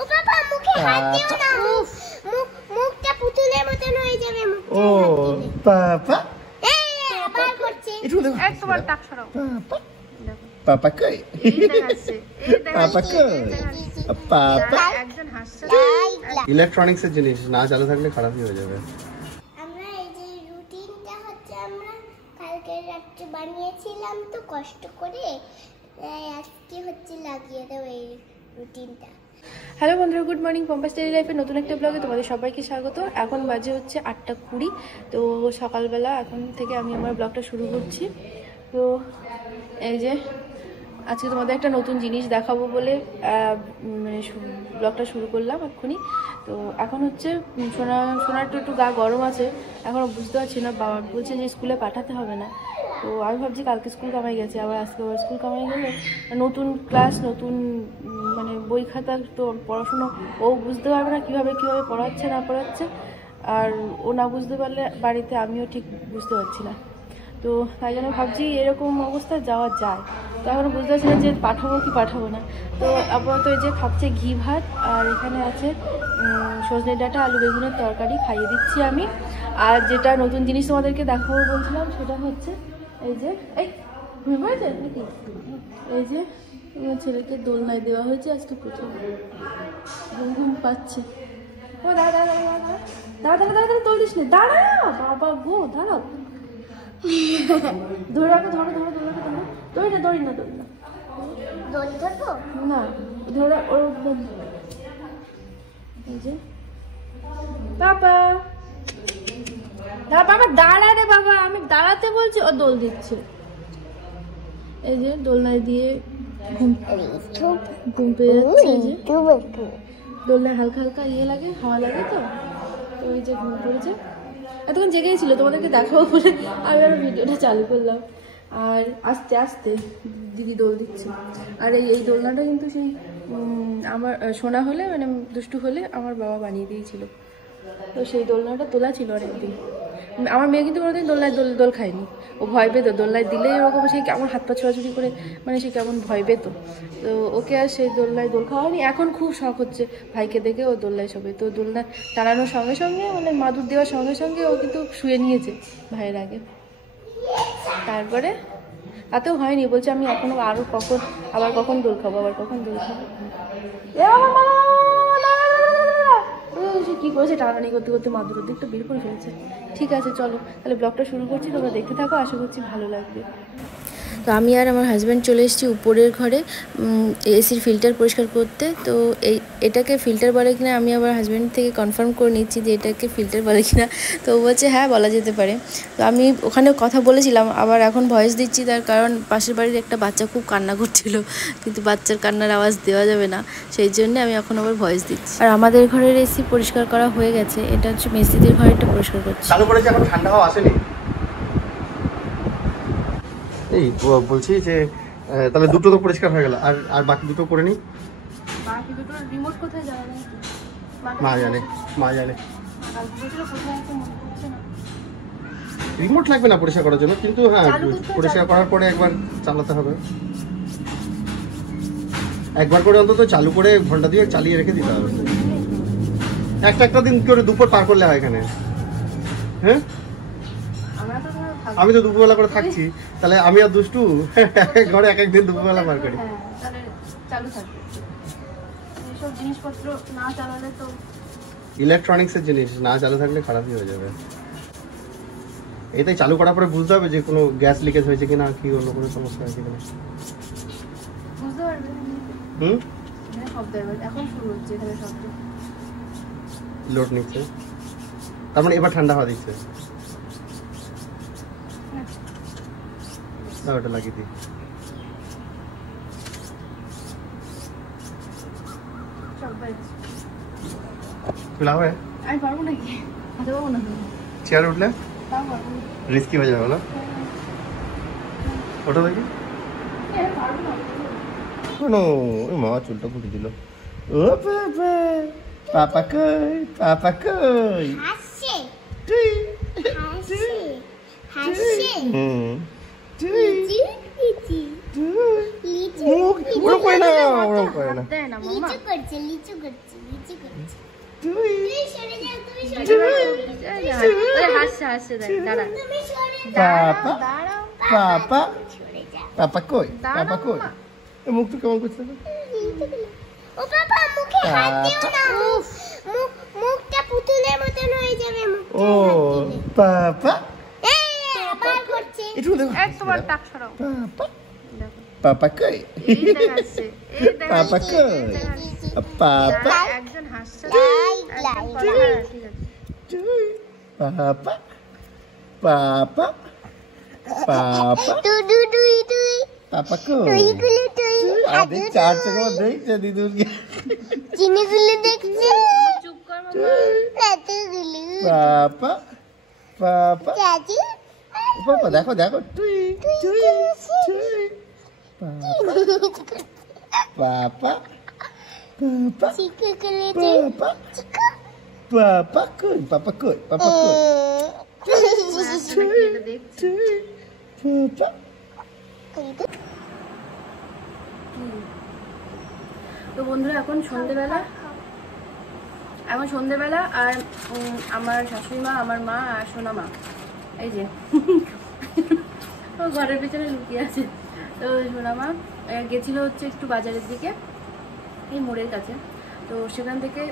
ও বাবা মুখে হাত দিও না, মুখটা পুতুলের মতন হয়ে যাবে। ও পাপা এই আবার করছে, একবার টাক সরাও। পাপা কই, পাপা কই, পাপা একজন হাসছে। ইলেকট্রনিক্স এর জিনিস না চালু থাকলে খারাপই হয়ে যাবে। আমরা এই যে রুটিনটা হচ্ছে আমরা কালকে রাত্রে বানিয়েছিলাম তো কষ্ট করে, আজকে হচ্ছে লাগিয়ে দাও এই রুটিনটা। হ্যালো বন্ধুরা, গুড মর্নিং। পম্পাস ডেইলি লাইফের নতুন একটা ব্লগে তোমাদের সবাইকে স্বাগত। এখন বাজে হচ্ছে 8:20। তো সকালবেলা এখন থেকে আমি আমার ব্লগটা শুরু করছি। তো এই যে আজকে তোমাদের একটা নতুন জিনিস দেখাবো বলে মানে ব্লগটা শুরু করলাম এক্ষুনি। তো এখন হচ্ছে সোনার একটু গা গরম আছে, এখনও বুঝতে পারছি না। বাবা বলছে যে স্কুলে পাঠাতে হবে না। তো আমি ভাবছি কালকে স্কুল কামাই গেছে, আবার আজকে আবার স্কুল কামাই গেলে নতুন ক্লাস, নতুন মানে বই খাতা, তো পড়াশুনো ও বুঝতে পারবে না কীভাবে পড়াচ্ছে না পড়াচ্ছে। আর ও না বুঝতে পারলে বাড়িতে আমিও ঠিক বুঝতে পারছি না। তো তাই জন্য ভাবছি এরকম অবস্থায় যাওয়া যায়। তো এখনও বুঝতে পারছি না যে পাঠাবো কি পাঠাবো না। তো আপাতত এই যে খাচ্ছে ঘি ভাত, আর এখানে আছে সজনে ডাঁটা আলু বেগুনের তরকারি খাইয়ে দিচ্ছি আমি। আর যেটা নতুন জিনিস তোমাদেরকে দেখাবো বলছিলাম সেটা হচ্ছে এই যে ঘুম হয়েছে নাকি, এই যে আমার ছেলেকে দোলনায় দেওয়া হয়েছে আজকে প্রথম। ঘুম পাচ্ছে। ও দাঁড়া দোল দিস না, দাঁড়া বাবা গো, দাঁড়াও। ধরে রাখো, ধরো দড়ি না দড়ি ধরবো না, ধরে ওর এই যে বাবা দাঁড়া রে বাবা, আমি দাঁড়াতে বলছি, ও দোল দিচ্ছে। এই যে দোলনায় দিয়ে ঘুম পেয়ে যাচ্ছে। এই যে দোলনায় হালকা হালকা লাগে, হাওয়া লাগে, তো ওই যে ঘুম পড়েছে। এতক্ষণ জেগেই ছিল, তোমাদেরকে দেখাবো বলে আমি আরো ভিডিওটা চালু করলাম। আর আস্তে আস্তে দিদি দোল দিচ্ছে। আর এই দোলনাটা কিন্তু সেই আমার সোনা হলে মানে দুষ্টু হলে আমার বাবা বানিয়ে দিয়েছিল। তো সেই দোলনাটা তোলা ছিল অনেকদিন। আমার মেয়ে কিন্তু কোনোদিন দোল খায়নি, ও ভয় পেতো। দোলনায় দিলেই ওরকম সেই কেমন হাত পা ছোড়াছুড়ি করে, মানে সে কেমন ভয় পেতো। তো ওকে আর সেই দোলনায় দোল খাওয়ানি। এখন খুব শখ হচ্ছে ভাইকে দেখে ও দোলনায় শোবে। তো দোলনা টানানোর সঙ্গে সঙ্গে মানে মাদুর দেওয়ার সঙ্গে সঙ্গে ও কিন্তু শুয়ে নিয়েছে ভাইয়ের আগে। তারপরে তাতেও হয়নি, বলছে আমি এখনো আরও কখন দোল খাবো। সে কী করেছে, টানাটানি করতে করতে মাদুরের দিকটা বের করে ফেলেছে। ঠিক আছে চলো তাহলে ব্লগটা শুরু করছি, তোমরা দেখতে থাকো, আশা করছি ভালো লাগবে। তো আমি আর আমার হাজব্যান্ড চলে এসেছি উপরের ঘরে এসির ফিল্টার পরিষ্কার করতে। তো এটাকে ফিল্টার বলে কিনা আমি আবার হাজব্যান্ড থেকে কনফার্ম করে নিচ্ছি যে এটাকে ফিল্টার বলে কিনা। তো ও বলছে হ্যাঁ বলা যেতে পারে। তো আমি ওখানে কথা বলেছিলাম, আবার এখন ভয়েস দিচ্ছি, তার কারণ পাশের বাড়ির একটা বাচ্চা খুব কান্না করছিল, কিন্তু বাচ্চার কান্নার আওয়াজ দেওয়া যাবে না, সেই জন্য আমি এখন আবার ভয়েস দিচ্ছি। আর আমাদের ঘরের এসি পরিষ্কার করা হয়ে গেছে, এটা হচ্ছে মেসিদের ঘরেরটা পরিষ্কার করছি। চালু করেছে, এখন ঠান্ডা হাওয়া আসেনি। এই বলছি যে তাহলে দুটো তো পরিষ্কার হয়ে গেল, আর বাকি দুটো করে নি। বাকি দুটো রিমোট কোথায় যাবে? মা জানে রিমোট লাগবে না পরিষ্কার করার জন্য, কিন্তু হ্যাঁ পরিষ্কার করার পরে একবার চালাতে হবে। একবার করে অন্তত চালু করে ঘন্টা দিয়ে চালিয়ে রেখে দিতে হবে। একটা দিন করে দুপুর পার করলে হয় এখানে। হ্যাঁ আমি তো দুপুরবেলা করে থাকছি, তাহলে আমি আর দুষ্টু ঘরে এক একদিন দুপুরবেলা পার করি। ইলেকট্রনিক্স এর জিনিস না চালু থাকলে খারাপই হয়ে যাবে। এটাই চালু করার পরে বুঝতে হবে যে কোনো গ্যাস লিকেজ হয়েছে কিনা, কি অন্য কোনো সমস্যা আছে কিনা বুঝতে পারবে। এখন শুরু হচ্ছে এখানে শব্দ, লোড নিচ্ছে, তার মানে এবার ঠান্ডা হওয়া দিচ্ছে। ওটা লাগিয়ে দিই। খোলা হবে? আমি পারবো নাকি, হাতে পাবো না। চেয়ারে উঠলে রিস্কি হয়ে যাবে বলো। ওটা দেখি কোনো মা চুলটা ফুটে দিল। ও পাপা কই হাসছে তুই হাসছে লিচু মুখ ওরকম করে না, ওরকম করে না। দেয় না মাম্মা। লিচু করছে লিচু করছে লিচু করছে তুই তুমি সরে যাও তুমি সরে যাও ওই হাসছে হাসছে দাঁড়া তুমি সরে যাও পাপা দাঁড়াও পাপা সরে যাও পাপা কই, দাঁড়াও পাপা কই, মা। এ মুখ তো কেমন করছে দেখো। ও বাবা মুখে হাত দিও না মুখটা পুতুলের মতন হয়ে যাবে মুখে ও হাত দিলে পাপা এই আবার করছে একটু দেখো একবার টাক সরাও পাপা দেখো পাপা কই, এই দেখাচ্ছে এই পাপা দেখাচ্ছে কই, পাপা একজন হাসছে লাই একজন লাই কথা- হ্যাঁ, ঠিক আছে তুই পাপা পাপা পাপা টুডু টুই টুই পাপা টুই কই, গুলো টুই আরে চার সেকেন্ড দেখছে দিদুনকে। চিনি গুলো দেখছে চুপ কর মাম্মা রাতুগুলো পাপা পাপা চাচি পাপা দেখো দেখো তুই তুই তুই পাপা পাপা চিকু গুলো পাপা পাপা কই, পাপা কই, পাপা কই, এটা দেখছি তুই পাপা তো বন্ধুরা এখন সন্ধেবেলা আর আমার শাশুড়ি মা আমার মা আর সোনা মা এই যে ও ঘরের পেছনে লুকিয়ে আছে। তো সোনা মা গেছিলো হচ্ছে একটু বাজারের দিকে এই মোড়ের কাছে। তো সেখান থেকে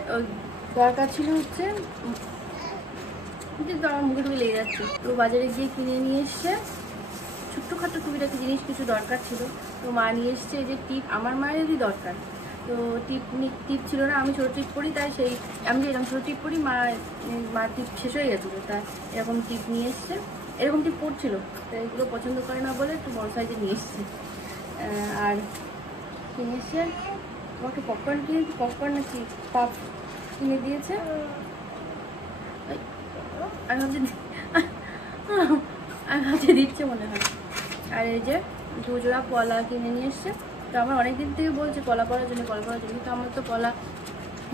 দরকার ছিল হচ্ছে কিন্তু আমার মুখে টুকে লেগে যাচ্ছে। তো বাজারে গিয়ে কিনে নিয়ে এসছে ছোট্টখাটো টুকিটাকি জিনিস কিছু দরকার ছিল। তো মা নিয়ে এসছে এই যে টিপ, আমার মায়েরই দরকার। তো টিপ ছিল না, আমি ছোটো টিপ পরি, তাই সেই আমি যে এরকম ছোটো টিপ পরি মা টিপ শেষ হয়ে গেছিলো, তা এরকম টিপ নিয়ে এসছে। এরকম টিপ পড়ছিল, তো এগুলো পছন্দ করে না বলে একটু বড় সাইজে নিয়ে এসছে। আর কিনে এসছে আমাকে পপকর্ন নাকি পাপ কিনে দিয়েছে। আমি ভাবছি দিচ্ছে মনে হয়। আর এই যে দুজোড়া কলা কিনে নিয়ে এসছে। তো আমার অনেক দিন থেকে বলছে কলা পড়ার জন্য কিন্তু আমার তো কলা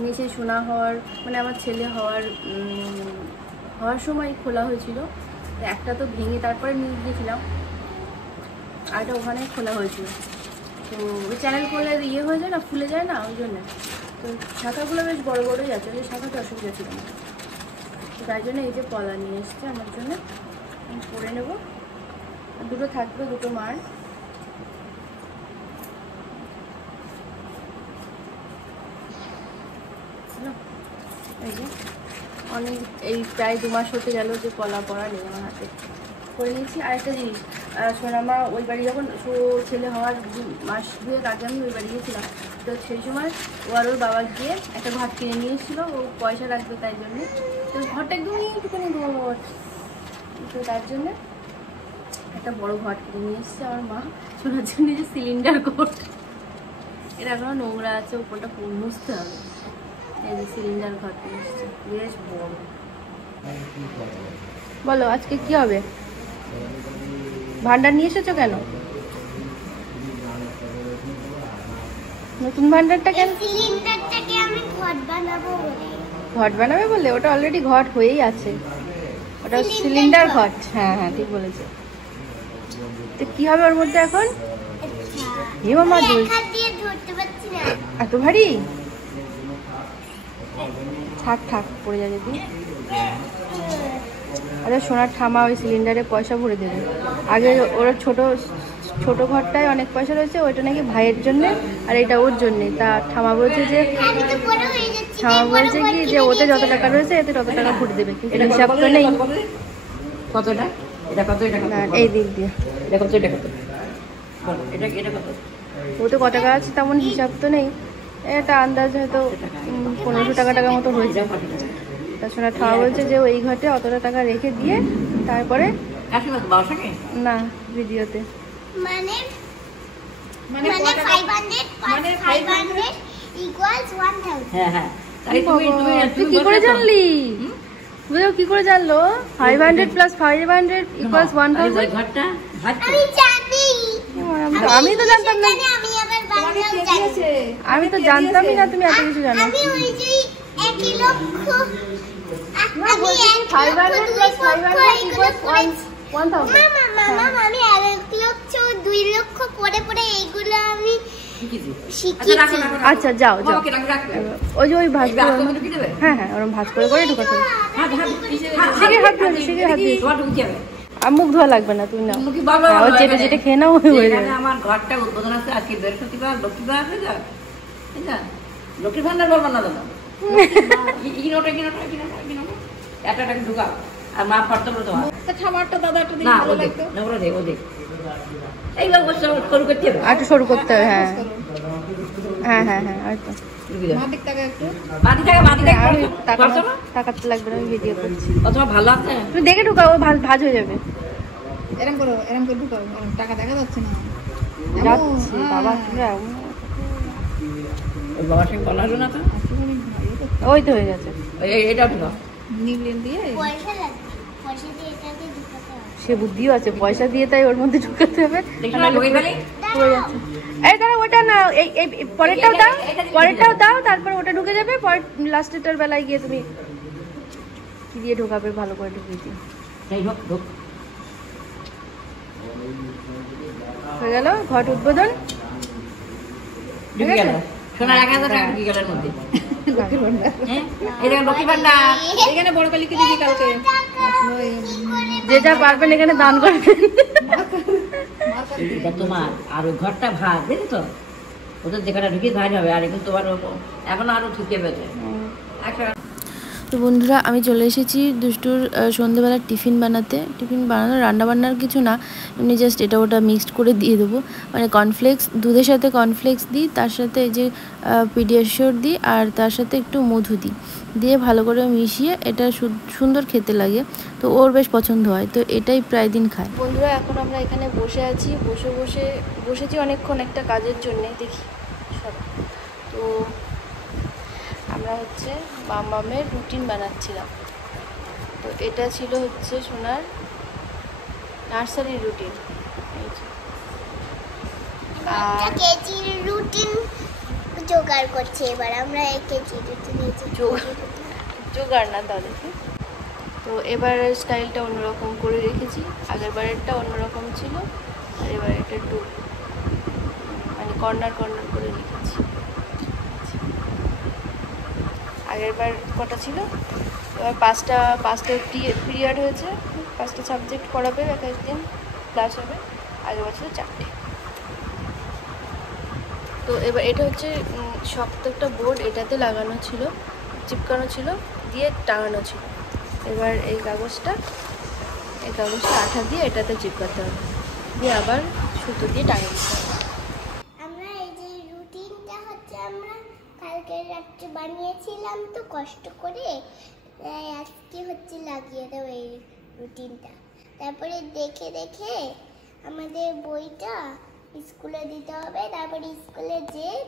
নিয়ে সেই শোনা হওয়ার মানে আমার ছেলে হওয়ার সময় খোলা হয়েছিল। তো একটা তো ভেঙে তারপরে নিয়ে গিয়েছিলাম, আর এটা ওখানে খোলা হয়েছিল। তো ওই চ্যানেল করলে ইয়ে হয়ে যায় না, ফুলে যায় না, ওই জন্য। তো শাখাগুলো বেশ বড় বড়ই আছে, ওই শাখাতে অসুবিধা ছিল না। তো তাই জন্য এই যে কলা নিয়ে এসছে আমার জন্য, আমি পরে নেব। দুটো থাকবে, দুটো মার। এই যে এই প্রায় 2 মাস হতে গেল যে কলা পড়া নেই আমার হাতে, করে নিয়েছি। আর একটা জিনিস, সোনামা ওই বাড়ি যখন ছেলে হওয়ার 2 মাস আগে আমি ওই বাড়ি গিয়েছিলাম। তো সেই সময় ও আর ওর বাবা গিয়ে একটা ঘর কিনে নিয়ে এসেছিলো, ও পয়সা রাখবে তাই জন্যে। তো ঘরটা একদমই একটুখানি ঘর, তো তার জন্যে একটা বড় ঘর কিনে নিয়ে এসছে আমার মা শোনার জন্য। যে সিলিন্ডার ঘর, এটা এখনো নোংরা আছে, উপরটা মুছতে হবে। এই যে সিলিন্ডার ঘর কিনে এসছে, বেশ বড়। বলো আজকে কি হবে? ভান্ডার নিয়ে এসেছো কেন? নতুন ভান্ডারটা কেন? সিলিন্ডারটাকে আমি ঘট বানাবো বলে। ঘট বানাবে বলে? ওটা অলরেডি ঘট হয়েই আছে, ওটা সিলিন্ডার ঘট। হ্যাঁ হ্যাঁ ঠিক বলেছে। তো কি হবে ওর মধ্যে এখন? এ মামা এক হাত দিয়ে ধরতে পারছি না। এত ভারী, থাক পড়ে যাবে তুই। আরে সোনার ঠামা ওই সিলিন্ডারে পয়সা ভরে দেবে। আগে ওর ছোট ঘরটায় অনেক পয়সা রয়েছে, ওইটা নাকি ভাইয়ের জন্য আর এটা ওর জন্যে। তা ঠামা বলছে যে আমি তো বড় হয়ে যাচ্ছি। ঠামা বলছে কি যে ওতে যত টাকা রয়েছে এতে তত টাকা ভরে দেবে, কিন্তু হিসাব তো নেই। কতটা? এটা কত? এটা কত? না, এই দিক দিয়ে এটা কত? এটা কত? এটা এটা কত? ও তো কত টাকা আছে তেমন হিসাব তো নেই। এটা আন্দাজ হয়তো 1500 টাকা মতো হয়েছে। তাছাড়া ঠামা বলছে যে ওই ঘটে অতটা টাকা রেখে দিয়ে তারপরে একসাথে বাবার সঙ্গে? না ভিডিওতে মানে 500 500 equals 1000। হ্যাঁ হ্যাঁ। তাই তুই কি করে জানলি? বুঝো কি করে জানলো? 500 + 500 = 1000। ওই ঘরটা আমি জানি। আমি তো জানতাম না, আমি আবার বাংলাও জানি। আমি তো জানতামই না তুমি এত কিছু জানো। আমি ওই যে 1 লক্ষ আমি 1 500 + 500 = মামা আমি 1 লক্ষ 2 লক্ষ পরে পরে এইগুলো আমি শিখেছি। শিখেছি। রাখো, রাখো, রাখো। আচ্ছা যাও যাও। বাবাকে রাখবে। ওই যে ওই ভাঁজ এই ব্যাগটা মধ্যে ঢুকিয়ে দেবে? হ্যাঁ হ্যাঁ ওরকম ভাঁজ করে করে ঢুকাতে হবে। হাত, হাত, শিখে হাত ধুয়ে, শিখে হাত ধুয়ে। তোমার ঢুকতে হবে। আর মুখ ধোয়া লাগবে না, তুমি নাও। মুখে বাবা হ্যাঁ, ওই যেটা যেটা খেয়ে নাও ওই হয়ে যাবে। এখানে আমার ঘরটা উদ্বোধন আছে আজকে বৃহস্পতিবার, লক্ষ্মীবার আছে যা, তাই না? লক্ষ্মীর ভান্ডার বলবো না দাদা, কি নোটা কি নোটা কি নোটা কি নোটা একটা টাকা ঢুকাও আর মা ফর্দ করে তোমার খাবারটা দাদা একটু না দিলে ভালো ওদিক লাগতো। না ওরা দেখ ওদিক এইবার বসে শুরু করতে হবে। আর একটু সরু করতে হবে, হ্যাঁ হ্যাঁ হ্যাঁ হ্যাঁ আর তো ঢুকিয়ে দাও। মা দিক থেকে একটু বাদি টাকা আর করছো না? তাকাতে লাগবে না, আমি ভিডিও করছি। ও তোমার ভালো আছে? তুমি দেখে ঢুকাও, ও ভাজ হয়ে যাবে। এরম করে ঢুকাও, এরম টাকা দেখা যাচ্ছে না। যাচ্ছে বাবা, ওর বাবার সঙ্গে বলা হলো না তো? ওই তো হয়ে গেছে। এইটা ঢুকাও। নিবলেন দিয়ে পয়সা লাগবে, পয়সা দিয়ে এটাকে ঢুকাতে হবে। সে বুদ্ধিও আছে, পয়সা দিয়ে তাই ওর মধ্যে ঢুকাতে হবে। দেখছো না ঢুকিয়ে ফেলি? হয়ে যাচ্ছে। এই দাঁড়া, ওটা না, এই এই পরেরটাও দাও, পরেরটাও দাও, তারপর ওটা ঢুকে যাবে। পরের লাস্টেরটার বেলায় গিয়ে তুমি কি দিয়ে ঢোকাবে, ভালো করে ঢুকিয়ে দিও। এই ঢোক ঢোক। হয়ে গেল ঘট উদ্বোধন। ঢুকে গেল। সোনার 1000 টাকা ঢুকে গেল এর মধ্যে। হ্যাঁ? এই দেখেন লক্ষ্মী ভান্ডার। এখানে বড় কালীকে দিবি কালকে। যে যা পারবেন এখানে দান করবেন। এটা তোমার আর ওই ঘরটা ভাগ বুঝলি তো, ওদের যেখানে ঢুকিয়ে ভাগ হবে আর এখন তোমার এখনো আরো ঢুকিয়ে বেঁচে একটা। তো বন্ধুরা, আমি চলে এসেছি দুষ্টুর সন্ধ্যেবেলার টিফিন বানাতে। টিফিন বানানো রান্নাবান্নার কিছু না, এমনি জাস্ট এটা ওটা মিক্সড করে দিয়ে দেবো। মানে কর্নফ্লেক্স, দুধের সাথে কর্নফ্লেক্স দিই, তার সাথে এই যে পিডিয়াশিওর দিই, আর তার সাথে একটু মধু দিই, দিয়ে ভালো করে মিশিয়ে এটা সুন্দর খেতে লাগে। তো ওর বেশ পছন্দ হয়, তো এটাই প্রায় দিন খায়। বন্ধুরা, এখন আমরা এখানে বসে আছি, বসেছি অনেকক্ষণ একটা কাজের জন্যে। দেখি সব তো আমরা হচ্ছে মামামের রুটিন বানাচ্ছিলাম। তো এটা ছিল হচ্ছে সোনার নার্সারি রুটিন। একটা কেজির রুটিন জোগাড় করছে এবার আমরা 1 কেজি রুটিন জোগাড় না তাহলে কি। তো এবার স্টাইলটা অন্যরকম করে রেখেছি, আগের বারেরটা অন্যরকম ছিল, আর এবার এটা একটু মানে কর্নার কর্নার করে রেখেছি। আগের বার কটা ছিল, এবার পাঁচটা পিরিয়ড হয়েছে, 5টা সাবজেক্ট পড়াবে, এক একদিন ক্লাস হবে। আগের বছর 4টে। তো এবার এটা হচ্ছে শক্ত একটা বোর্ড, এটাতে লাগানো ছিল, চিপকানো ছিল, দিয়ে টাঙানো ছিল। এবার এই কাগজটা আঠা দিয়ে এটাতে চিপকাতে হবে, দিয়ে আবার সুতো দিয়ে টাঙিয়ে দিতে হবে। আমরা এই যে রুটিনটা হচ্ছে আমরা কালকে রাত্রে বানিয়েছিলাম তো কষ্ট করে, তাই আজকে হচ্ছে লাগিয়ে দেবো এই রুটিনটা। তারপরে দেখে দেখে আমাদের বইটা স্কুলে দিতে হবে, তারপরে স্কুলে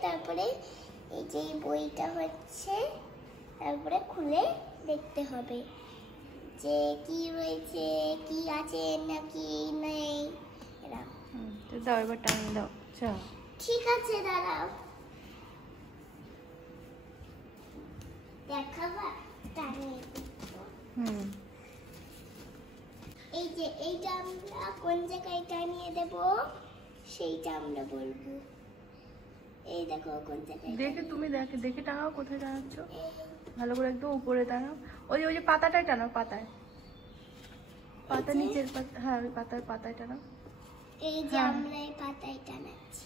তারপরে এই যে বইটা হচ্ছে তারপরে খুলে দেখতে হবে যে কি রয়েছে, কি আছে নাকি নেই এরকম। তো দাও, এবার টাঙিয়ে দাও। আচ্ছা ঠিক আছে, দাঁড়াও দেখাবা টানিয়ে দিচ্ছি। এই যে এইটা আমরা কোন জায়গায় টানিয়ে দেব সেইটা আমরা বলবো। এই দেখো কোন জায়গায় দেখে তুমি দেখে টাঙাও, কোথায় টাঙাচ্ছ, ভালো করে একদম উপরে টাঙাও। ওই যে পাতাটাই টানাও, পাতা নিচের পাতা, হ্যাঁ ওই পাতায় টানাও। এই যে আমরা এই পাতায় টানাচ্ছি।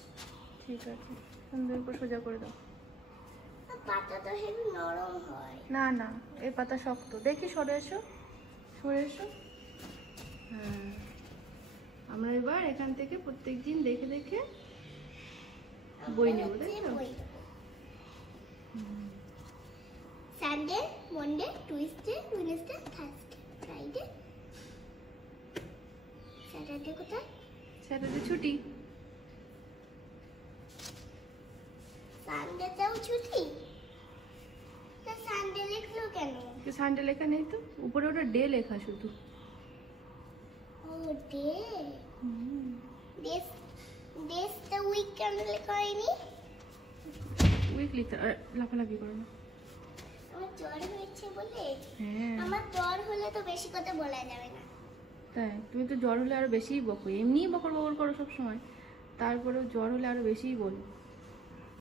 ঠিক আছে, সুন্দর করে সোজা করে দাও। পাতা তো হেবি নরম হয়। না না, এই পাতা শক্ত। দেখি সরে এসো। হ্যাঁ, আমরা এবার এখান থেকে প্রত্যেকদিন দেখে দেখে বই নেব, তাই তো? Sunday, Monday, Tuesday, Wednesday, Thursday, Friday, Saturday কোথায়? স্যাটারডে ছুটি। সানডেতেও ছুটি? তা সানডে লিখলো কেন? সানডে লেখা নেই তো, উপরে ওটা ডে লেখা শুধু। ও ডে, ডেস তো উইক কেন লেখা হয়নি? উইক লিখতে লাফালাফি করো না। আমার জ্বর হয়েছে বলে? হ্যাঁ, আমার জ্বর হলে তো বেশি কথা বলা যাবে না। তাই তুমি তো জ্বর হলে আরো বেশিই বকো, এমনিই বকর বকর করো সব সময়, তারপরেও জ্বর হলে আরো বেশিই বলো।